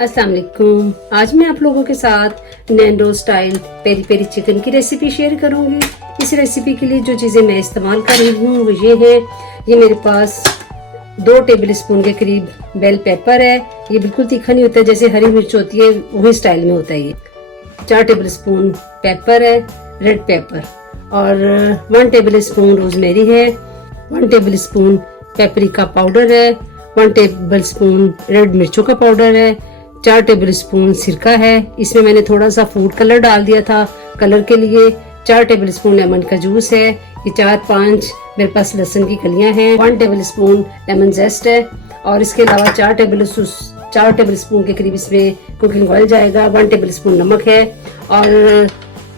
अस्सलाम वालेकुम। आज मैं आप लोगों के साथ नैंडो स्टाइल पेरी पेरी चिकन की रेसिपी शेयर करूंगी। इस रेसिपी के लिए जो चीज़ें मैं इस्तेमाल कर रही हूँ वो ये है। ये मेरे पास 2 टेबल स्पून के करीब बेल पेपर है। ये बिल्कुल तीखा नहीं होता, जैसे हरी मिर्च होती है वही स्टाइल में होता है। ये 4 टेबल स्पून पेपर है, रेड पेपर, और 1 टेबल स्पून रोजमेरी है, 1 टेबल स्पून पेपरिका पाउडर है, 1 टेबल स्पून रेड मिर्चों का पाउडर है, 4 टेबल स्पून सिरका है। इसमें मैंने थोड़ा सा फूड कलर डाल दिया था कलर के लिए। 4 टेबल स्पून लेमन का जूस है। ये 4-5 मेरे पास लहसुन की कलियां हैं। 1 टेबल स्पून लेमन जेस्ट है, और इसके अलावा 4 टेबल स्पून के करीब इसमें कुकिंग ऑयल जाएगा। 1 टेबल स्पून नमक है, और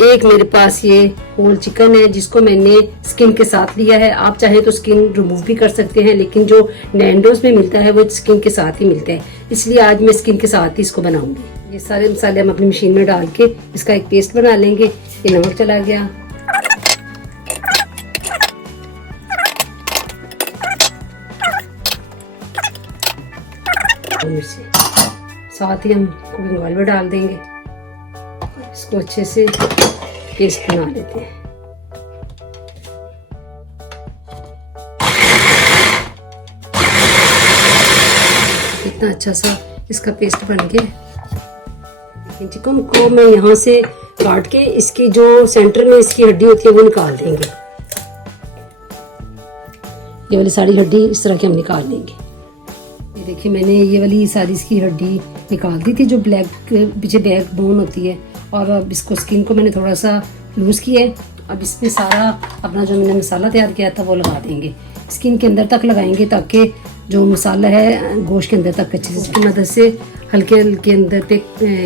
एक मेरे पास ये होल चिकन है जिसको मैंने स्किन के साथ लिया है। आप चाहे तो स्किन रिमूव भी कर सकते हैं, लेकिन जो नैंडोज में मिलता है वो स्किन के साथ ही मिलता है, इसलिए आज मैं स्किन के साथ ही इसको बनाऊंगी। ये सारे मसाले हम अपनी मशीन में डाल के इसका एक पेस्ट बना लेंगे। ये नमक चला गया, साथ ही हम कुकिंग ऑयल भी डाल देंगे। इसको अच्छे से पेस्ट बना लेते हैं। इतना अच्छा सा इसका पेस्ट बन गया। चिकन को मैं यहाँ से काट के इसकी जो सेंटर में इसकी हड्डी होती है वो निकाल देंगे। ये वाली सारी हड्डी इस तरह की हम निकाल लेंगे। ये देखिए, मैंने ये वाली सारी इसकी हड्डी निकाल दी थी जो ब्लैक पीछे बैक बोन होती है, और अब इसको स्किन को मैंने थोड़ा सा लूज किया है। अब इसमें सारा अपना जो मैंने मसाला तैयार किया था वो लगा देंगे। स्किन के अंदर तक लगाएंगे ताकि जो मसाला है गोश्त के अंदर तक अच्छे से, इसकी मदद से हल्के हल्के अंदर पे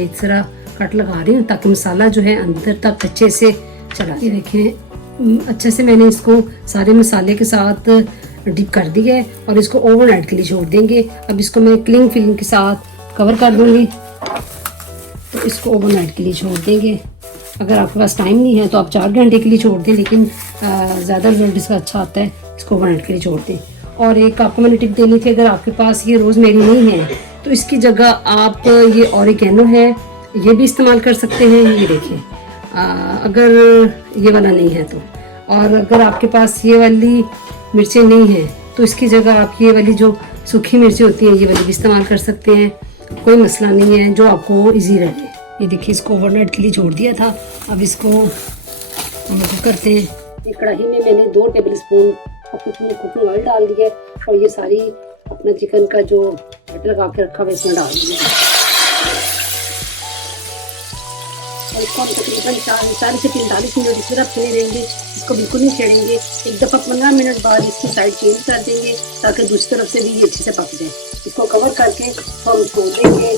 इस तरह कट लगा रही हूँ ताकि मसाला जो है अंदर तक अच्छे से चला। ये देखें, अच्छे से मैंने इसको सारे मसाले के साथ डिप कर दिया है, और इसको ओवरनाइट के लिए छोड़ देंगे। अब इसको मैं क्लिंग फिल्म के साथ कवर कर दूंगी, तो इसको ओवरनाइट के लिए छोड़ देंगे। अगर आपके पास टाइम नहीं है तो आप 4 घंटे के लिए छोड़ दें, लेकिन ज़्यादा रिजल्ट इसका अच्छा आता है, इसको ओवरनाइट के लिए छोड़ दें। और एक आपको मैंने टिप देनी थी, अगर आपके पास ये रोज़मेरी नहीं है तो इसकी जगह आप ये ऑरिगेनो है ये भी इस्तेमाल कर सकते हैं। ये देखिए, अगर ये वाला नहीं है तो, और अगर आपके पास ये वाली मिर्चें नहीं है तो इसकी जगह आप ये वाली जो सूखी मिर्चें होती हैं ये वाली भी इस्तेमाल कर सकते हैं। कोई मसला नहीं है, जो आपको इजी रहे। ये देखिए, इसको ओवरनाइट के लिए छोड़ दिया था। अब इसको हम करते हैं। एक कढ़ाई में मैंने 2 टेबल स्पून कुकिंग ऑयल डाल दिया, और ये सारी अपना चिकन का जो बटर लगा के रखा हुआ इसमें डाल दिया, और इसको हम तकरीबन 40 से 45 मिनट इस तरह भून देंगे। इसको बिल्कुल नहीं छेड़ेंगे। एक दफ़ा 15 मिनट बाद इसकी साइड चेंज कर देंगे ताकि दूसरी तरफ से भी ये अच्छे से पक जाए। इसको कवर करके हम छोड़ देंगे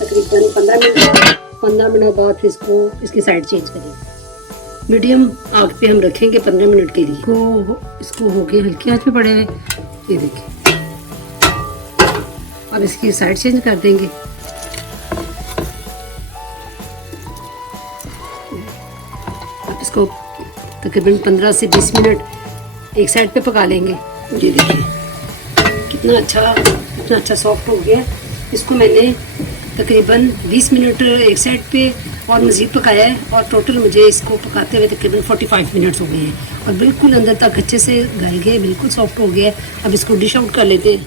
तकरीबन 15 मिनट बाद फिर इसकी साइड चेंज करेंगे। मीडियम आग पे हम रखेंगे 15 मिनट के लिए। इसको हो गए हल्की आंच पे पड़े हुए। ये देखिए, अब इसकी साइड चेंज कर देंगे। इसको तकरीबन 15 से 20 मिनट एक साइड पे पका लेंगे। ये देखिए कितना अच्छा सॉफ्ट हो गया। इसको मैंने तकरीबन 20 मिनट एक साइड पे और मज़ीद पकाया है, और टोटल मुझे इसको पकाते हुए तकरीबन 45 मिनट्स हो गए हैं, और बिल्कुल अंदर तक अच्छे से गल गए, बिल्कुल सॉफ्ट हो गया है। अब इसको डिश आउट कर लेते हैं।